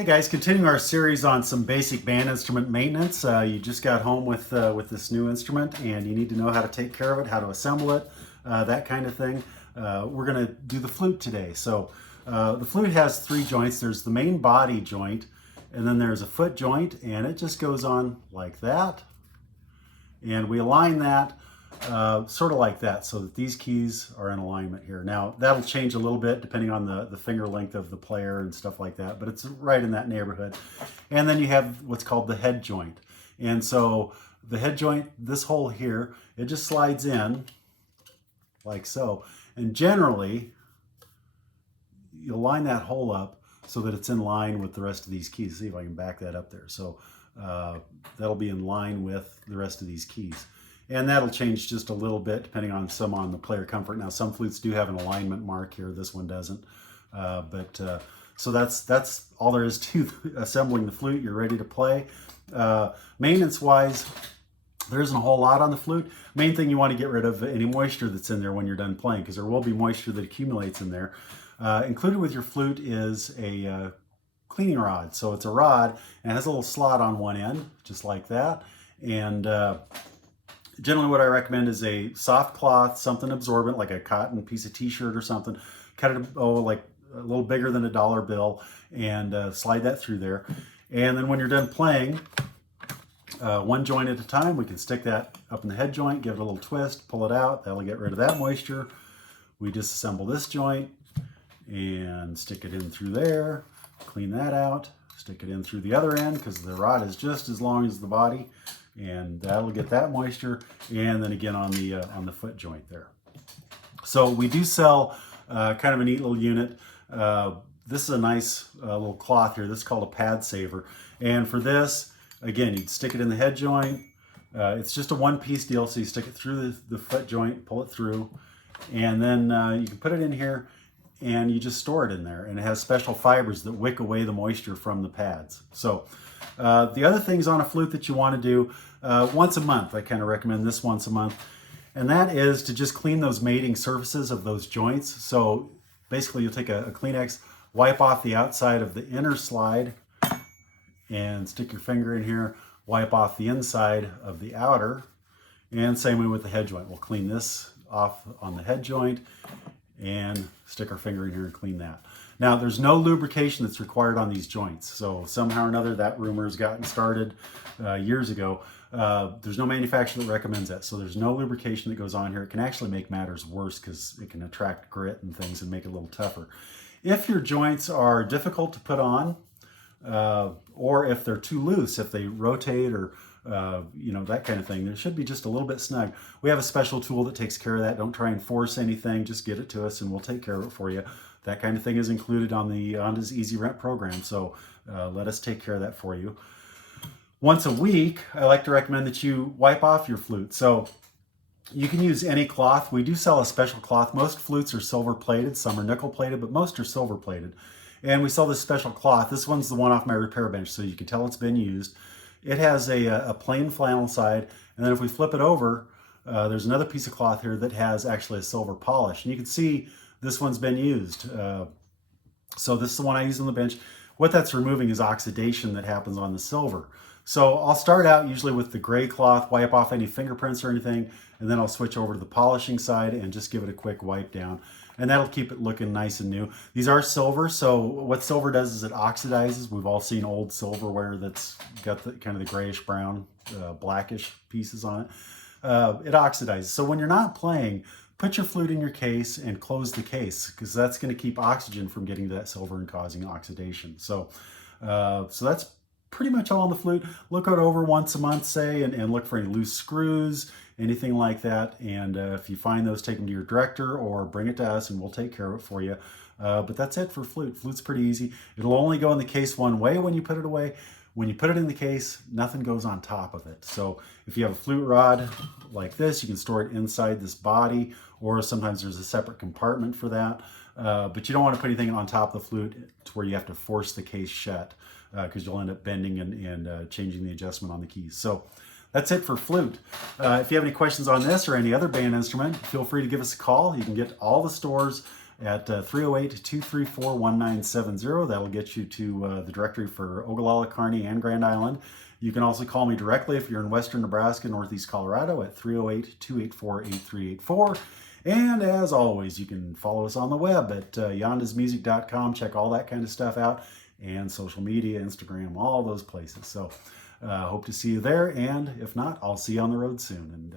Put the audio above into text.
Hey guys, continuing our series on some basic band instrument maintenance. You just got home with this new instrument and you need to know how to take care of it, how to assemble it, that kind of thing. We're going to do the flute today. So the flute has three joints. There's the main body joint, and then there's a foot joint, and it just goes on like that. And we align that sort of like that so that these keys are in alignment here. Now that'll change a little bit depending on the finger length of the player and stuff like that, but it's right in that neighborhood. And then you have what's called the head joint. And so the head joint, this hole here, it just slides in like so. And generally, you'll line that hole up so that it's in line with the rest of these keys. See if I can back that up there. So that'll be in line with the rest of these keys. And that'll change just a little bit depending on the player comfort. Now some flutes do have an alignment mark here, this one doesn't. So that's all there is to assembling the flute. You're ready to play. Maintenance wise, there isn't a whole lot on the flute. Main thing, you want to get rid of any moisture that's in there when you're done playing, because there will be moisture that accumulates in there. Included with your flute is a cleaning rod. So it's a rod and it has a little slot on one end, just like that. And generally what I recommend is a soft cloth, something absorbent, like a cotton piece of t-shirt or something. Cut it like a little bigger than a dollar bill, and slide that through there. And then when you're done playing, one joint at a time, we can stick that up in the head joint, give it a little twist, pull it out. That'll get rid of that moisture. We disassemble this joint and stick it in through there, clean that out, stick it in through the other end because the rod is just as long as the body, and that'll get that moisture. And then again on the foot joint there. So we do sell kind of a neat little unit. This is a nice little cloth here. This is called a pad saver. And for this, again, you'd stick it in the head joint. It's just a one-piece deal, so you stick it through the foot joint, pull it through, and then you can put it in here and you just store it in there. And it has special fibers that wick away the moisture from the pads. So the other things on a flute that you want to do once a month, I kind of recommend this once a month, and that is to just clean those mating surfaces of those joints. So basically you'll take a Kleenex, wipe off the outside of the inner slide, and stick your finger in here, wipe off the inside of the outer, and same way with the head joint. We'll clean this off on the head joint and stick our finger in here and clean that. Now, there's no lubrication that's required on these joints. So somehow or another, that rumor has gotten started years ago. There's no manufacturer that recommends that. So there's no lubrication that goes on here. It can actually make matters worse because it can attract grit and things and make it a little tougher. If your joints are difficult to put on, or if they're too loose, if they rotate or that kind of thing, there should be just a little bit snug. We have a special tool that takes care of that. Don't try and force anything, just get it to us and we'll take care of it for you. That kind of thing is included on the Honda's Easy Rent program, so let us take care of that for you. Once a week, I like to recommend that you wipe off your flute. So you can use any cloth. We do sell a special cloth. Most flutes are silver plated, some are nickel plated, but most are silver plated. And we sell this special cloth. This one's the one off my repair bench, so you can tell it's been used. It has a plain flannel side, and then if we flip it over, there's another piece of cloth here that has actually a silver polish. And you can see this one's been used. So this is the one I use on the bench. What that's removing is oxidation that happens on the silver. So I'll start out usually with the gray cloth, wipe off any fingerprints or anything, and then I'll switch over to the polishing side and just give it a quick wipe down. And that'll keep it looking nice and new. These are silver, so what silver does is it oxidizes. We've all seen old silverware that's got the kind of the grayish brown, blackish pieces on it. It oxidizes. So when you're not playing, put your flute in your case and close the case, because that's going to keep oxygen from getting to that silver and causing oxidation. So that's pretty much all on the flute. Look it over once a month, say, and look for any loose screws, anything like that. And if you find those, take them to your director or bring it to us and we'll take care of it for you. But that's it for flute. Flute's pretty easy. It'll only go in the case one way when you put it away. When you put it in the case, nothing goes on top of it. So if you have a flute rod like this, you can store it inside this body, or sometimes there's a separate compartment for that. But you don't want to put anything on top of the flute to where you have to force the case shut, because you'll end up bending and changing the adjustment on the keys. So that's it for flute. If you have any questions on this or any other band instrument, feel free to give us a call. You can get all the stores at 308-234-1970. That'll get you to the directory for Ogallala, Kearney, and Grand Island. You can also call me directly if you're in western Nebraska, northeast Colorado at 308-284-8384. And as always, you can follow us on the web at yondasmusic.com. Check all that kind of stuff out. And social media, Instagram, all those places. So hope to see you there. And if not, I'll see you on the road soon. And